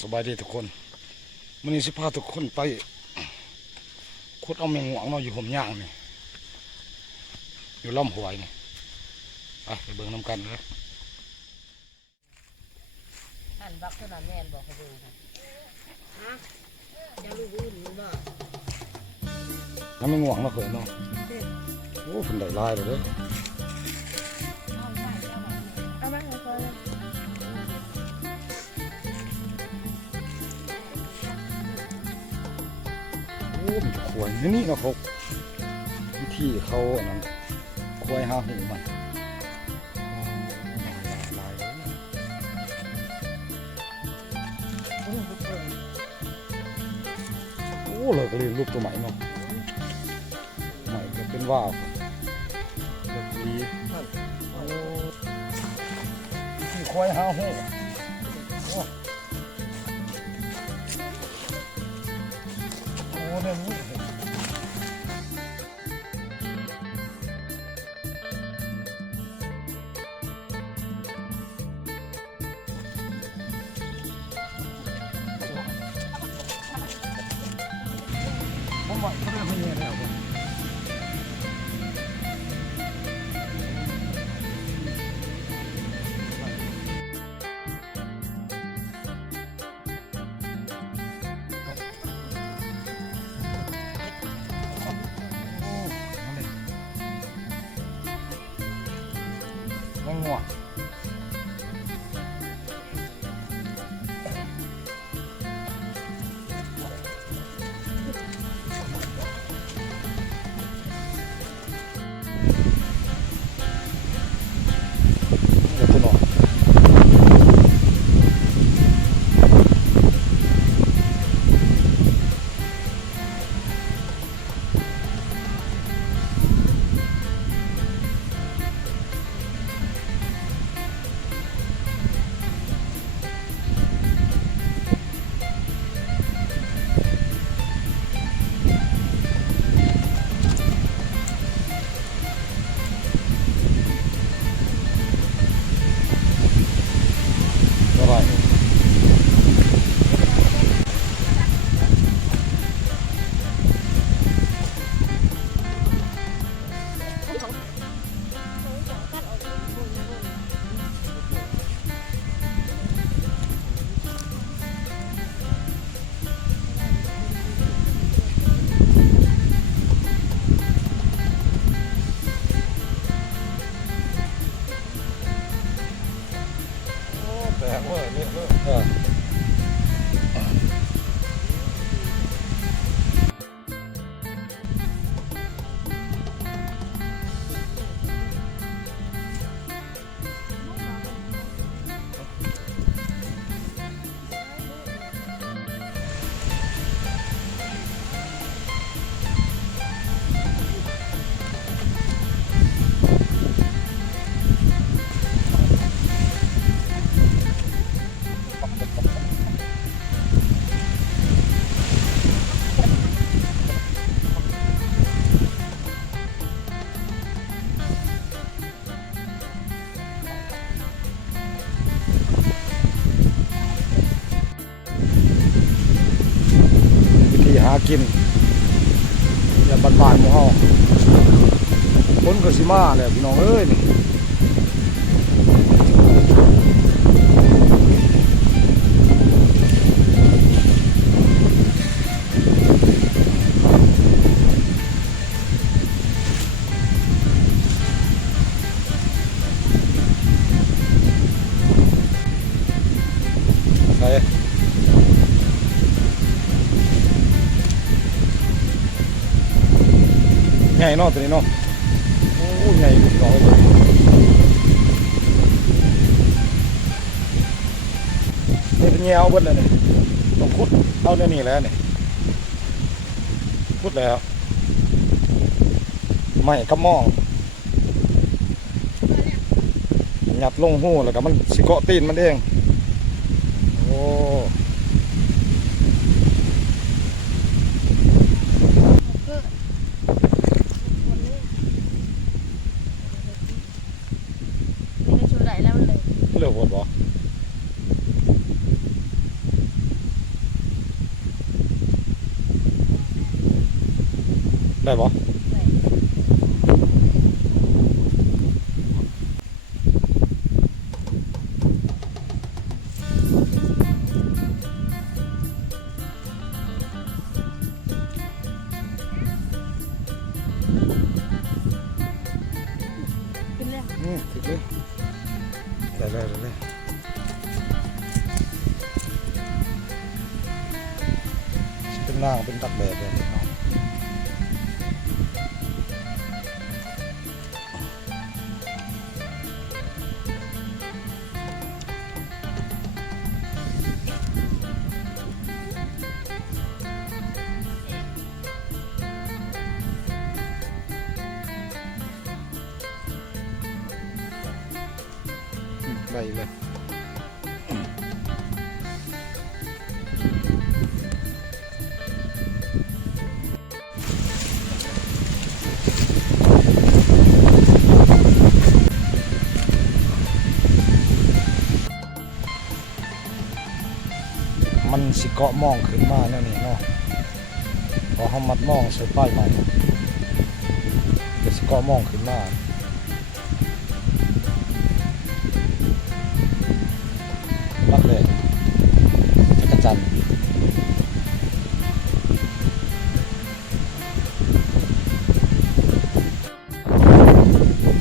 สบายดีทุกคนวันนี้สิพาทุกคนไปขุดเอาแมงหวงเนาะอยู่ห่มย่างนี่อยู่ล่อมหวยนี่ไปเบิ่งน้ำกันเลยหันบักเท่านั้นแม่นบอกเขาดูค่ะฮะจะรู้รู้หรือบ่น้ำแมงหวงมาเขินเนาะโอ้ฝนได้ลายเลยเด้อเอามาให้ก่อนโอ้มันจะขวยนี่เนาะเขาวิธีเขาอันนั้นขวยหาหูมันลายเลยโอ้เลยก็เลยรูปตัวใหม่เนาะใหม่ก็เป็นว่าแบบดีโอ้ที่ควายหาหูโอ้เนี่ยนี่ผมว่าเขาเรียกไม่เงี้ยแล้วง่วงแต่ว่าเนี่ยหากินอย่าบ้านๆหมู่เฮาคนก็สิมาแหละพี่น้องเอ้ยนี่ไปใหญ่เนาะตัวนี้เนาะโอ้ใหญ่พี่น้องเลยนี่เป็นแนวเบิ้ลเลยนี่ต้องขุดเอาเนี่ยนี่แล้วนี่ขุดแล้วไม่กระมองหยัดลงหูแล้วก็มันสิเกาะตีนมันเองโอ้เลือกหมดบ่ ได้บ่ขึ้นแล้ว ติดเลยได้เลยเป็นนางเป็นตักแดดเลยเนาะได้เลยมันสิเกาะมองขึ้นมาแน่นี่เนาะพอเขามัดมองใส่ป้ายใหม่ก็สิเกาะมองขึ้นมารักเลยจักรจันทร์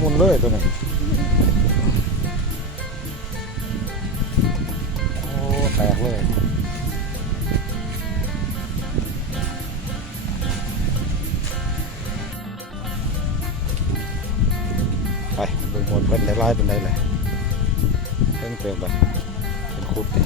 มุนเลยตัวนี้โอ้แตกเลยไปดูมนเป็นไล่เป็นไรเลยเป็นเกลียวไปเป็นคุดเลย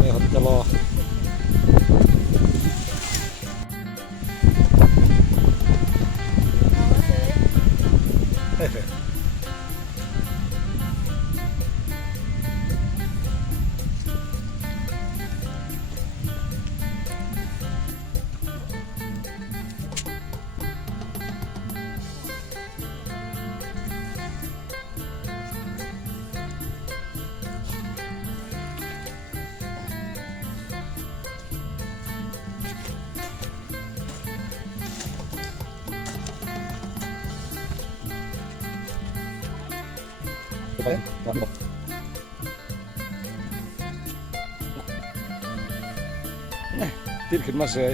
นี่เขาจะรอไปวางบอกติดขึ้นมาเสย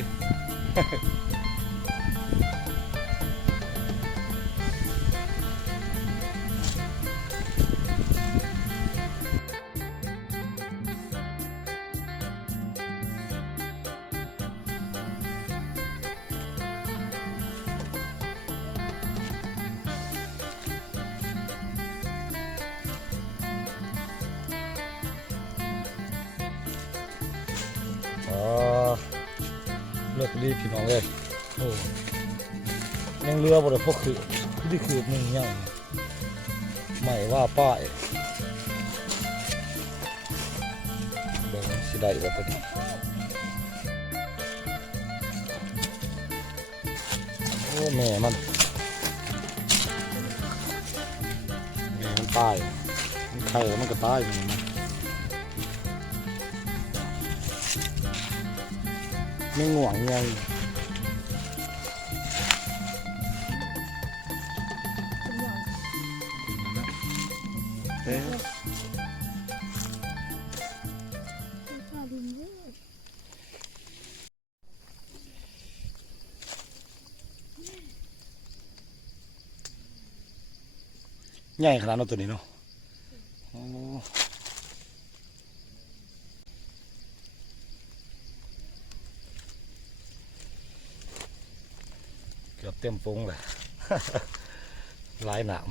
เลือกรีบพี่น้องเลยโอ้ยังเรือบ่ได้พวกคือนี่คือมึงยังไม่ว่าป้ายเบิ่งสิได้บ่ตัวนี้โอ้แม่มันตายมันไข่แล้วมันก็ตายมันไม่ง่วงไงใหญ่ขนาดนั้นตัวนี้เนาะเกือบเต็มปุงเลย หลายหนาม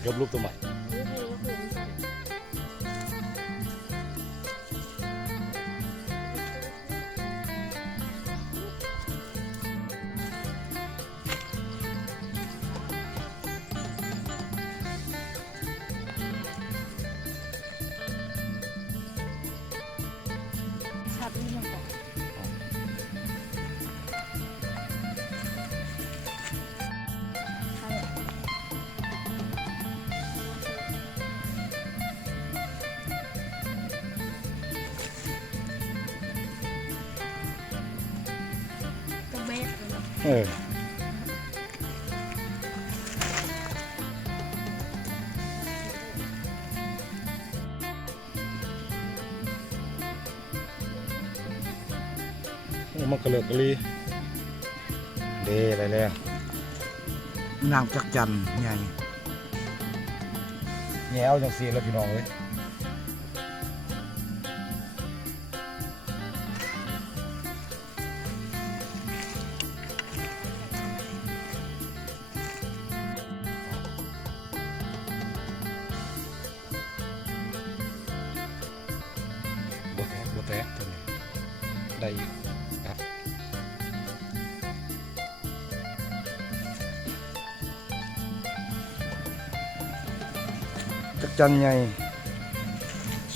เกือบลูกตัวใหม่ชัดนี่มันก่อนก็เบ็ดเลยเนาะ เออมันกระเลือกกระลีเด้อะไรแล้วนางจักจันไงแง่เอาจังสีแล้วพี่น้องเลยบ่แตกตัวนี้ได้อีกครับจักจันใหญ่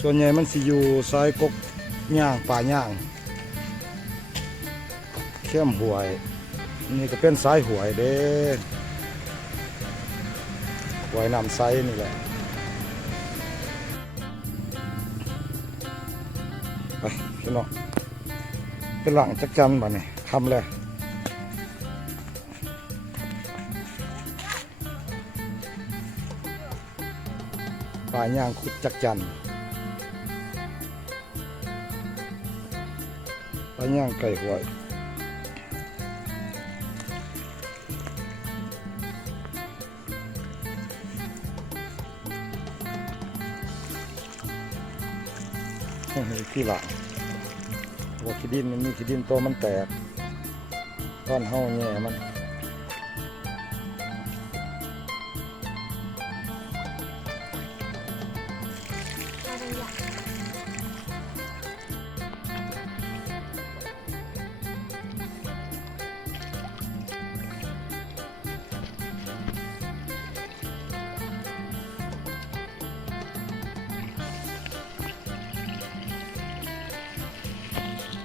ส่วนใหญ่มันสิอยู่ซ้ายกกย่างป่าย่างเข้มหวยนี่ก็เป็นสายหวยเด้หวยน้ำใสนี่แหละไปพี่น้องเป็นหลังจักจันบ่เนี่ยทำเลยป่าย่างขุดจักจันป่าย่างไก่หวยที่หลังว่าขี้ดินมันมีขี้ดินตัวมันแตกตอนเฮาแง่มัน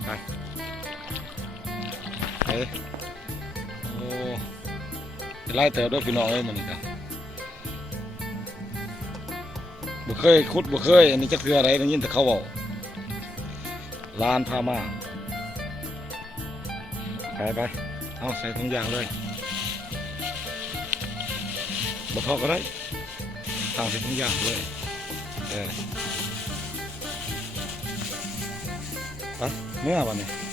ไปเฮ้ยโอ้ไล่เติบด้วยพี่น้องเอ้ยมันนี่ครับบ่เคยขุดบ่เคยอันนี้จะคืออะไรได้ยินแต่เขาบอกลานพามาไปเอาใส่ถุงยางเลยบ่ทอก็ได้ตั้งใส่ถุงยางเลยไปเนื้อวันนี้